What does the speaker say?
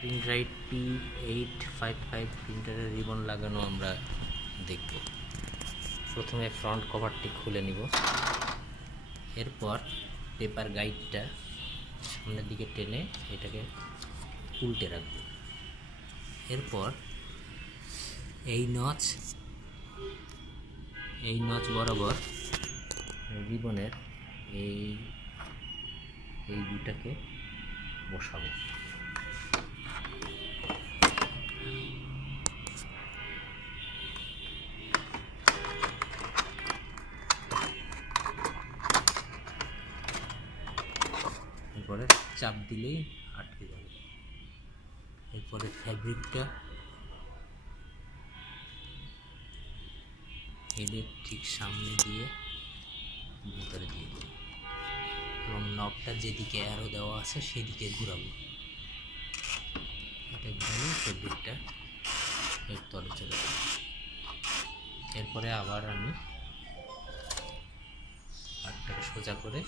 প্রিন্টরাইট P855 প্রিন্টারের ribbon লাগানো আমরা দেখব। প্রথমে ফ্রন্ট কভারটি খুলে নিব, এরপর পেপার গাইডটা সামনের দিকে টেনে এটাকে উল্টে রাখব। এরপর এই নচ বরাবর রিবনের এই দুটাকে বসাবো। এরপরে চাপ দিলেই আটকে যাবে। এরপরে ফ্যাব্রিকটা হেডের ঠিক সামনে দিয়ে ভিতরে দিয়ে দেব এবং নবটা যেদিকে অ্যারো দেওয়া আছে সেদিকে ঘুরাবো। এটা ঘুরালে ফ্যাব্রিকটা এর তলে চলে যাবে। এরপরে আবার আমি পাটটাকে সোজা করে